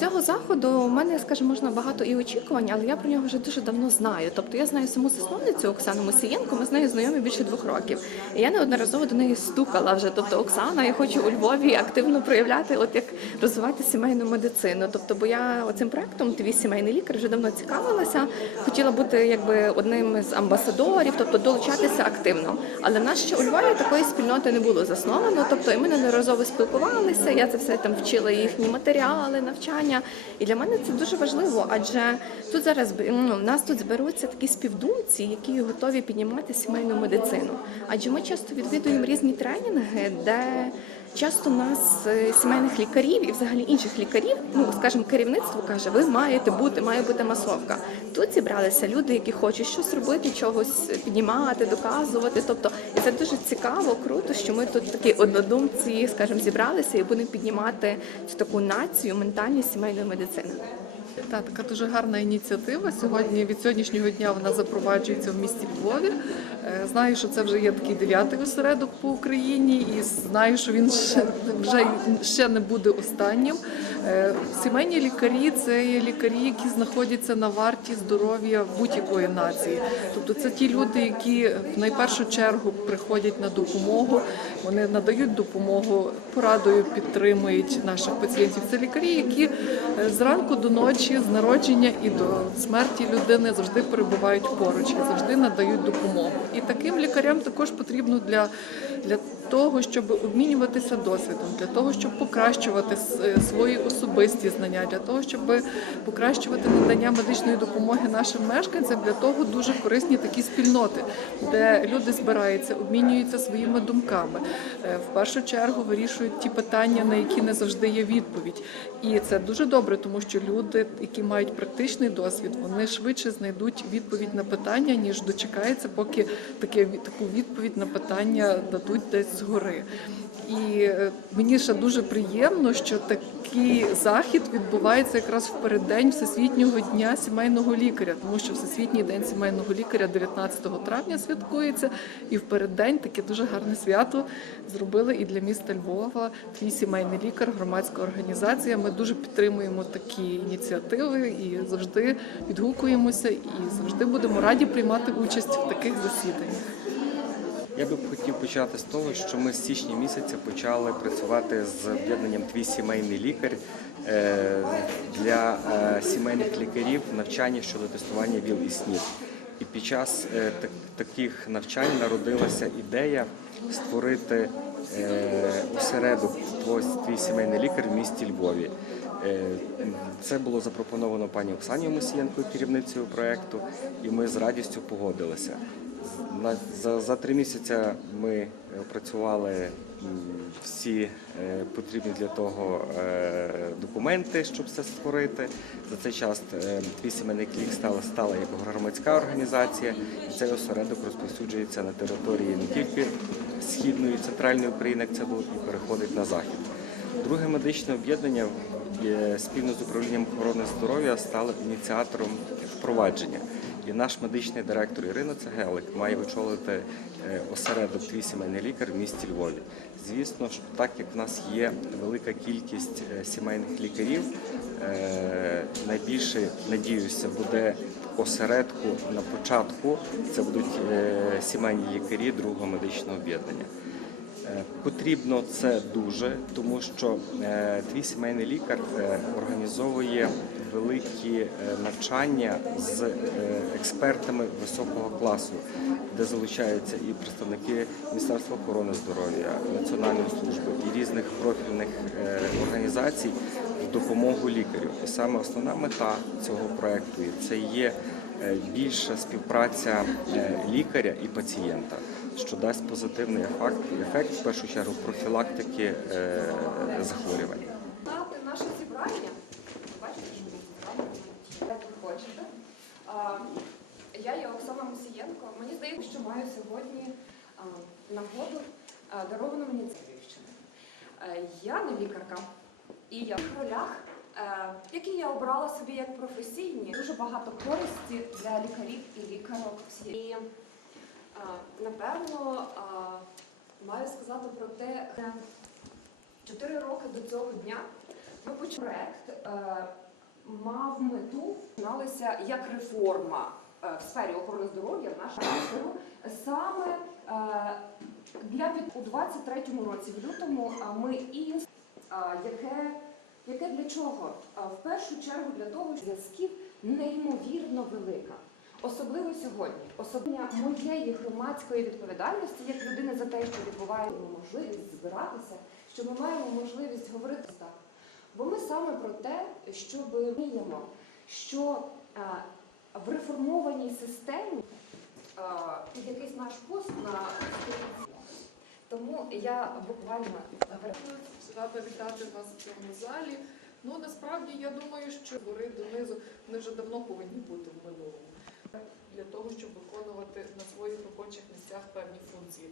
цього заходу у мене, скажімо, можна багато і очікувань, але я про нього вже дуже давно знаю. Тобто я знаю саму засновницю Оксану Мусієнко, ми з нею знайомі більше двох років. І я неодноразово до неї стукала вже. Тобто, Оксана, я хочу у Львові активно проявляти, от як розвивати сімейну медицину. Тобто, бо я оцим проектом твій сімейний лікар вже давно цікавилася. Хотіла бути якби одним з амбасадорів, тобто долучатися активно. Але в нас ще у Львові такої спільноти не було засновано. Тобто, і ми неодноразово спілкувалися. Я це все там вчила їхні матеріали, навчання. І для мене це дуже важливо, адже тут зараз ну, в нас тут зберуться такі співдумці, які готові піднімати сімейну медицину. Адже ми часто відвідуємо різні тренінги, де часто нас е, сімейних лікарів і взагалі інших лікарів, ну скажімо, керівництво каже, ви маєте бути, має бути масовка. Тут зібралися люди, які хочуть щось робити, чогось піднімати, доказувати. Тобто, і це дуже цікаво, круто, що ми тут такі однодумці, скажімо, зібралися і будемо піднімати цю таку націю ментальність сімейної медицини. Так, така дуже гарна ініціатива. Сьогодні від сьогоднішнього дня вона запроваджується в місті Львові. Е, Знаю, що це вже є такий дев'ятий осередок по Україні, і знаю, що він ще вже ще не буде останнім. Е, Сімейні лікарі це є лікарі, які знаходяться на варті здоров'я будь-якої нації. Тобто це ті люди, які в найпершу чергу приходять на допомогу. Вони надають допомогу, порадою підтримують наших пацієнтів. Це лікарі, які е, зранку до ночі, з народження і до смерті людини завжди перебувають поруч і завжди надають допомогу. І таким лікарям також потрібно для, для того, щоб обмінюватися досвідом, для того, щоб покращувати е, свої особисті знання, для того, щоб покращувати надання медичної допомоги нашим мешканцям. Для того дуже корисні такі спільноти, де люди збираються, обмінюються своїми думками. Е, В першу чергу вирішують ті питання, на які не завжди є відповідь. І це дуже добре, тому що люди, які мають практичний досвід, вони швидше знайдуть відповідь на питання, ніж дочекаються, поки таке таку відповідь на питання дадуть десь згори. І е, мені ще дуже приємно, що такий захід відбувається якраз в переддень Всесвітнього дня сімейного лікаря, тому що Всесвітній день сімейного лікаря 19 травня святкується, і в переддень таке дуже гарне свято зробили і для міста Львова. Твій сімейний лікар, громадська організація. Ми дуже підтримуємо такі ініціативи і завжди відгукуємося, і завжди будемо раді приймати участь в таких засіданнях. Я би хотів почати з того, що ми з січня місяця почали працювати з об'єднанням Твій сімейний лікар е, для е, сімейних лікарів навчання щодо тестування ВІЛ і СНІД. І під час е, таких навчань народилася ідея створити осередок Твій сімейний лікар в місті Львові. Це було запропоновано пані Оксані Мосієнко, керівницею проекту, і ми з радістю погодилися. За, три місяці ми опрацювали всі е, потрібні для того е, документи, щоб це створити. За цей час е, твій сімейний клік стала стала як громадська організація, і цей осередок розповсюджується на території не тільки східної центральної України, як це було, і переходить на захід. Друге медичне об'єднання е, спільно з управлінням охорони здоров'я стало ініціатором впровадження. І наш медичний директор Ірина Цегелик має очолити е, осередок твій сімейний лікар в місті Львові. Звісно, що так як в нас є велика кількість е, сімейних лікарів, е, найбільше надіюся буде осередку на початку. Це будуть сімейні лікарі другого медичного об'єднання. Потрібно це дуже, тому що твій сімейний лікар організовує великі е, навчання з е, експертами високого класу, де залучаються і представники Міністерства охорони здоров'я, Національної служби і різних профільних е, організацій в допомогу лікарю. І саме основна мета цього проекту це є більша співпраця лікаря і пацієнта, що дасть позитивний ефект, в першу чергу профілактики захворювань. Знати наше зібрання. Бачите, що ми зібрання? А, Я є Оксана Мусієнко. Мені здається, що маю сьогодні а, нагоду а, даровану мені Львівщини. Е, Я не лікарка, і я в ролях, е, які я обрала собі як професійні, дуже багато користі для лікарів і лікарок. І а, напевно а, маю сказати про те, Чотири роки до цього дня ми Проект е, мав мету починалися як реформа е, в сфері охорони здоров'я в нашому місту. Саме е, для у 23-му році, в лютому, ми і е, яке, яке для чого? В першу чергу для того, що зв'язків неймовірно велика. Особливо сьогодні, особливо моєї громадської відповідальності як людини за те, що відбувається можливість збиратися, що ми маємо можливість говорити так. Бо ми саме про те, щоб вміємо, що е, в реформованій системі е, якийсь наш пост на тому я буквально Рада вітати вас в цьому залі. Ну насправді я думаю, що гори донизу вони вже давно повинні бути в минулому для того, щоб виконувати на своїх робочих місцях певні функції.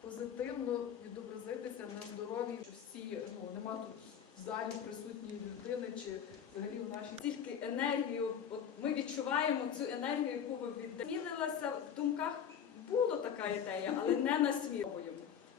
Позитивно відобразитися на здоров'ї, що всі ну нема тут в залі присутньої людини чи взагалі в нашій Тільки енергію, от ми відчуваємо цю енергію, яку ви відмінилася в думках. Була така ідея, але не насмілюємо.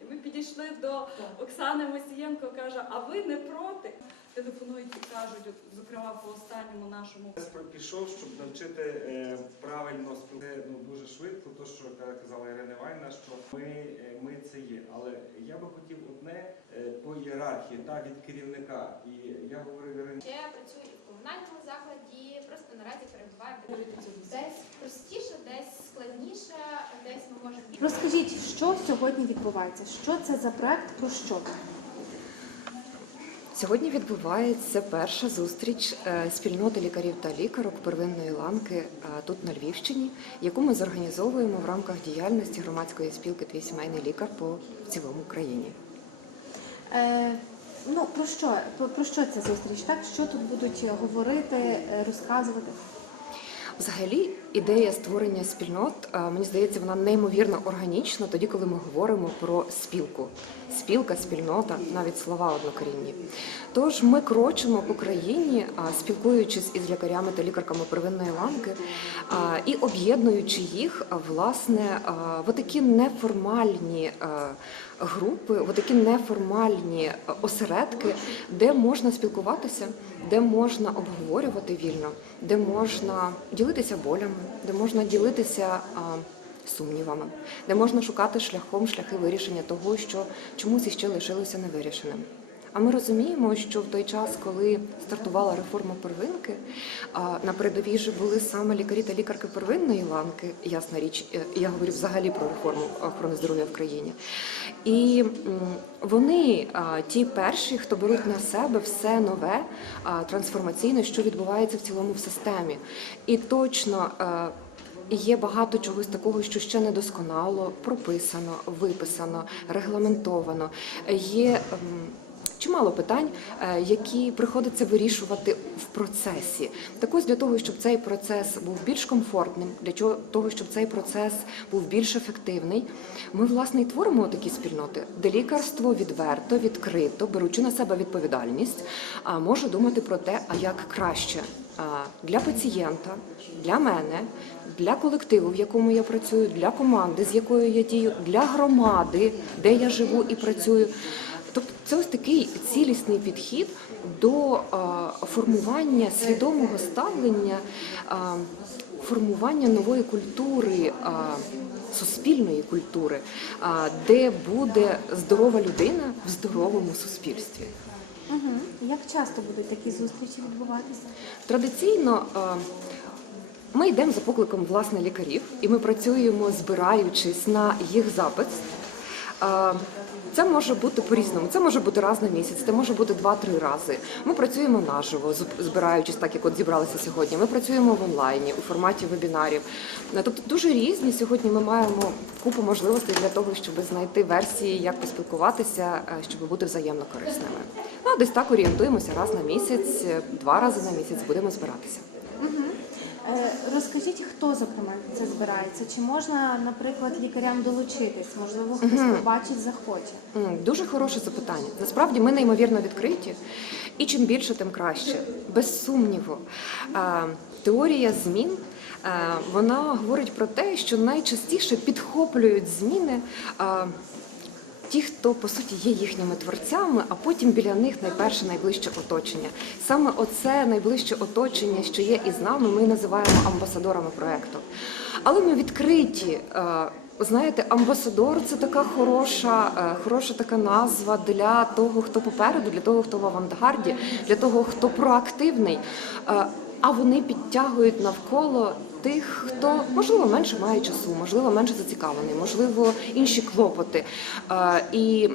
І ми підійшли до Оксани Мосієнко, каже: а ви не проти? Телефонують і кажуть, от, зокрема по останньому нашому Я пішов, щоб навчити е, правильно спілкувати ну, дуже швидко, то що казала Ірина Іванівна, що ми, е, ми це є. Але я би хотів одне е, по ієрархії та від керівника. І я говорив Ірині. Ще працюю і в комунальному закладі, просто наразі перебуваю десь простіше, десь складніше, десь ми можемо Розкажіть, що сьогодні відбувається? Що це за проект? Про що? Сьогодні відбувається перша зустріч е, спільноти лікарів та лікарок первинної ланки е, тут на Львівщині, яку ми зорганізовуємо в рамках діяльності громадської спілки Твій сімейний лікар по цілому Україні. Е, ну про що? Про, що ця зустріч? Так, що тут будуть говорити, е, розказувати? Взагалі, ідея створення спільнот, е, мені здається, вона неймовірно органічна тоді, коли ми говоримо про спілку. Спілка, спільнота, навіть слова однокорінні. Тож ми крочимо по країні, спілкуючись із лікарями та лікарками первинної ланки і об'єднуючи їх, власне, в такі неформальні групи, в такі неформальні осередки, де можна спілкуватися, де можна обговорювати вільно, де можна ділитися болями, де можна ділитися. Сумнівами, де можна шукати шляхом шляхи вирішення того, що чомусь іще лишилося невирішеним. А ми розуміємо, що в той час, коли стартувала реформа первинки, на передовій же були саме лікарі та лікарки первинної ланки, ясна річ, е, я говорю взагалі про реформу охорони здоров'я в країні. І вони ті перші, хто беруть на себе все нове, трансформаційне, що відбувається в цілому в системі. І точно. е, Є багато чогось такого, що ще недосконало прописано, виписано, регламентовано. Є чимало питань, е, які приходиться вирішувати в процесі. Так ось для того, щоб цей процес був більш комфортним, для того, щоб цей процес був більш ефективний, ми власне і творимо такі спільноти, де лікарство відверто, відкрито, беручи на себе відповідальність, а може думати про те, а як краще для пацієнта, для мене, для колективу, в якому я працюю, для команди, з якою я дію, для громади, де я живу і працюю. Тобто це ось такий цілісний підхід до формування свідомого ставлення, формування нової культури. Суспільної культури, де буде здорова людина в здоровому суспільстві. Угу. Як часто будуть такі зустрічі відбуватися? Традиційно е, ми йдемо за покликом власне лікарів, і ми працюємо, збираючись на їх запит. Це може бути по-різному. Це може бути раз на місяць, це може бути два-три рази. Ми працюємо наживо, збираючись так, як от зібралися сьогодні. Ми працюємо в онлайні у форматі вебінарів. Е, Тобто дуже різні. Сьогодні ми маємо купу можливостей для того, щоб знайти версії, як поспілкуватися, е, щоб бути взаємно корисними. Ну, десь так орієнтуємося раз на місяць, е, два рази на місяць будемо збиратися. Е, розкажіть, хто зокрема це збирається? Чи можна, наприклад, лікарям долучитись? Можливо, хтось побачить, захоче. Дуже хороше запитання. Насправді ми неймовірно відкриті, і чим більше, тим краще. Без сумніву. Е, Теорія змін. е, Вона говорить про те, що найчастіше підхоплюють зміни е, ті, хто по суті є їхніми творцями, а потім біля них найперше найближче оточення. Саме оце найближче оточення, що є із нами, ми називаємо амбасадорами проекту. Але ми відкриті. е, Знаєте, амбасадор це така хороша, е, хороша така назва для того, хто попереду, для того, хто в авангарді, для того, хто проактивний. Е, А вони підтягують навколо тих, хто можливо менше має часу, можливо, менше зацікавлений, можливо, інші клопоти. Е, І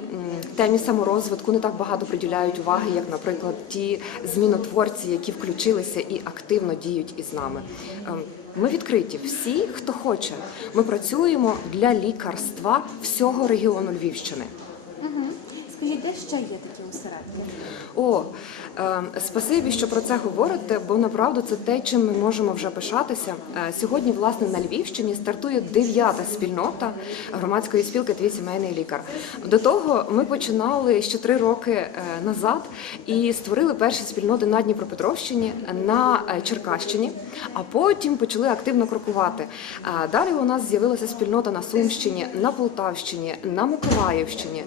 темі саморозвитку не так багато приділяють уваги, як, наприклад, ті змінотворці, які включилися і активно діють із нами. Ем, Ми відкриті всі, хто хоче. Ми працюємо для лікарства всього регіону Львівщини. Скажіть, де ще є такі осередки? О, е, спасибі, що про це говорите, бо направду це те, чим ми можемо вже пишатися. Е, сьогодні, власне, на Львівщині стартує дев'ята спільнота громадської спілки Твій сімейний лікар. До того ми починали ще три роки е, назад і створили перші спільноти на Дніпропетровщині, на е, Черкащині, а потім почали активно крокувати. Далі у нас з'явилася спільнота на Сумщині, на Полтавщині, на Миколаївщині.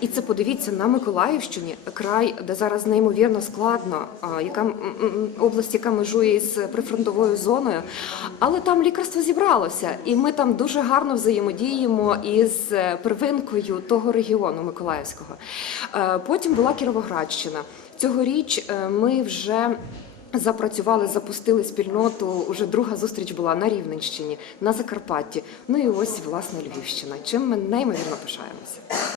І це подивіться на Миколаївщині, край, де зараз неймовірно складно, яка область, яка межує з прифронтовою зоною. Але там лікарство зібралося, і ми там дуже гарно взаємодіємо із е, первинкою того регіону Миколаївського. Е, Потім була Кіровоградщина. Цьогоріч е, ми вже. Запрацювали, запустили спільноту. Уже друга зустріч була на Рівненщині, на Закарпатті. Ну і ось власне Львівщина. Чим ми неймовірно пишаємося.